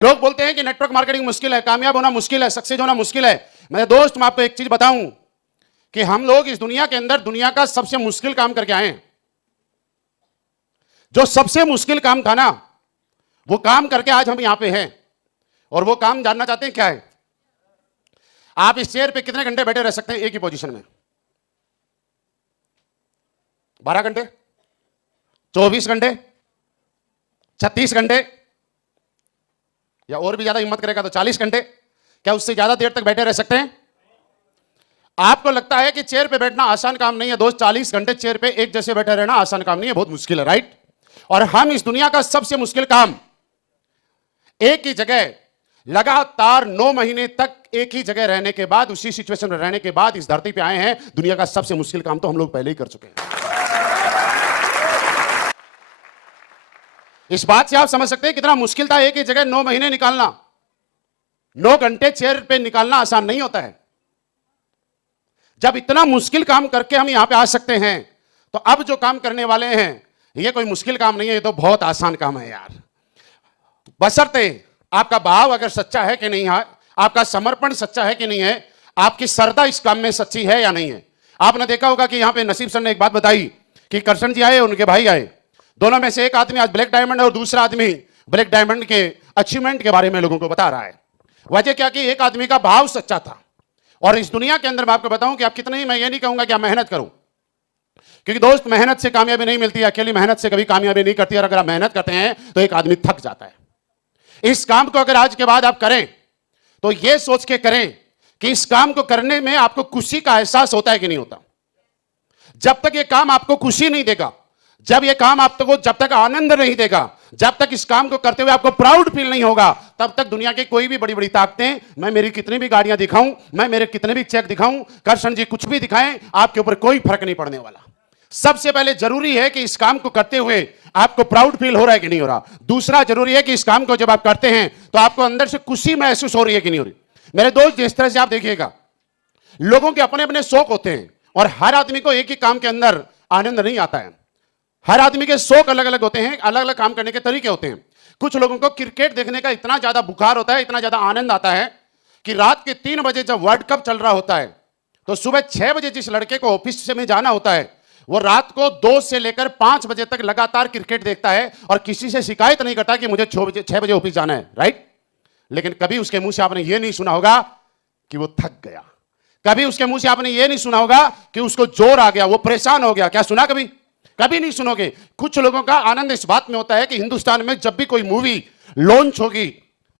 लोग बोलते हैं कि नेटवर्क मार्केटिंग मुश्किल है, कामयाब होना मुश्किल है, सक्सेस होना मुश्किल है। मेरे दोस्त, मैं आपको एक चीज बताऊं कि हम लोग इस दुनिया के अंदर दुनिया का सबसे मुश्किल काम करके आए हैं। जो सबसे मुश्किल काम था ना, वो काम करके आज हम यहां पे हैं। और वो काम जानना चाहते हैं क्या है? आप इस चेयर पे कितने घंटे बैठे रह सकते हैं एक ही पोजीशन में? 12 घंटे, 24 घंटे, 36 घंटे, या और भी ज्यादा हिम्मत करेगा तो 40 घंटे। क्या उससे ज्यादा देर तक बैठे रह सकते हैं? आपको लगता है कि चेयर पे बैठना आसान काम नहीं है दोस्त। 40 घंटे चेयर पे एक जैसे बैठे रहना आसान काम नहीं है, बहुत मुश्किल है, राइट? और हम इस दुनिया का सबसे मुश्किल काम, एक ही जगह लगातार 9 महीने तक एक ही जगह रहने के बाद, उसी सिचुएशन में रहने के बाद इस धरती पे आए हैं। दुनिया का सबसे मुश्किल काम तो हम लोग पहले ही कर चुके हैं। इस बात से आप समझ सकते हैं कितना मुश्किल था एक ही जगह 9 महीने निकालना। 9 घंटे चेयर पे निकालना आसान नहीं होता है। जब इतना मुश्किल काम करके हम यहां पे आ सकते हैं, तो अब जो काम करने वाले हैं, ये कोई मुश्किल काम नहीं है, ये तो बहुत आसान काम है यार। बशर्ते आपका भाव अगर सच्चा है कि नहीं है, आपका समर्पण सच्चा है कि नहीं है, आपकी श्रद्धा इस काम में सच्ची है या नहीं है। आपने देखा होगा कि यहां पे नसीब सर ने एक बात बताई कि करशन जी आए, उनके भाई आए, दोनों में से एक आदमी आज ब्लैक डायमंड और दूसरा आदमी ब्लैक डायमंड के अचीवमेंट के बारे में लोगों को बता रहा है। वजह क्या कि एक आदमी का भाव सच्चा था। और इस दुनिया के अंदर मैं आपको बताऊं कि आप कितने ही, मैं ये नहीं कहूंगा कि आप मेहनत करो, क्योंकि दोस्त मेहनत से कामयाबी नहीं मिलती है, अकेली मेहनत से कभी कामयाबी नहीं करती। और अगर आप मेहनत करते हैं तो एक आदमी थक जाता है। इस काम को अगर आज के बाद आप करें तो यह सोच के करें कि इस काम को करने में आपको खुशी का एहसास होता है कि नहीं होता। जब तक यह काम आपको खुशी नहीं देगा, जब यह काम आपको जब तक आनंद नहीं देगा, जब तक इस काम को करते हुए आपको प्राउड फील नहीं होगा, तब तक दुनिया की कोई भी बड़ी बड़ी ताकतें, मैं मेरी कितनी भी गाड़ियां दिखाऊं, मैं मेरे कितने भी चेक दिखाऊं, करशन जी कुछ भी दिखाएं, आपके ऊपर कोई फर्क नहीं पड़ने वाला। सबसे पहले जरूरी है कि इस काम को करते हुए आपको प्राउड फील हो रहा है कि नहीं हो रहा। दूसरा जरूरी है कि इस काम को जब आप करते हैं तो आपको अंदर से खुशी महसूस हो रही है कि नहीं हो रही। मेरे दोस्त, जिस तरह से आप देखिएगा, लोगों के अपने अपने शौक होते हैं और हर आदमी को एक ही काम के अंदर आनंद नहीं आता है। हर आदमी के शौक अलग अलग होते हैं, अलग अलग काम करने के तरीके होते हैं। कुछ लोगों को क्रिकेट देखने का इतना ज्यादा बुखार होता है, इतना ज्यादा आनंद आता है कि रात के 3 बजे जब वर्ल्ड कप चल रहा होता है तो सुबह 6 बजे जिस लड़के को ऑफिस से में जाना होता है, वो रात को 2 से लेकर 5 बजे तक लगातार क्रिकेट देखता है और किसी से शिकायत नहीं करता कि मुझे 6 बजे ऑफिस जाना है, राइट? लेकिन कभी उसके मुंह से आपने ये नहीं सुना होगा कि वो थक गया। कभी उसके मुंह से आपने ये नहीं सुना होगा कि उसको जोर आ गया, वो परेशान हो गया। क्या सुना? कभी कभी नहीं सुनोगे। कुछ लोगों का आनंद इस बात में होता है कि हिंदुस्तान में जब भी कोई मूवी लॉन्च होगी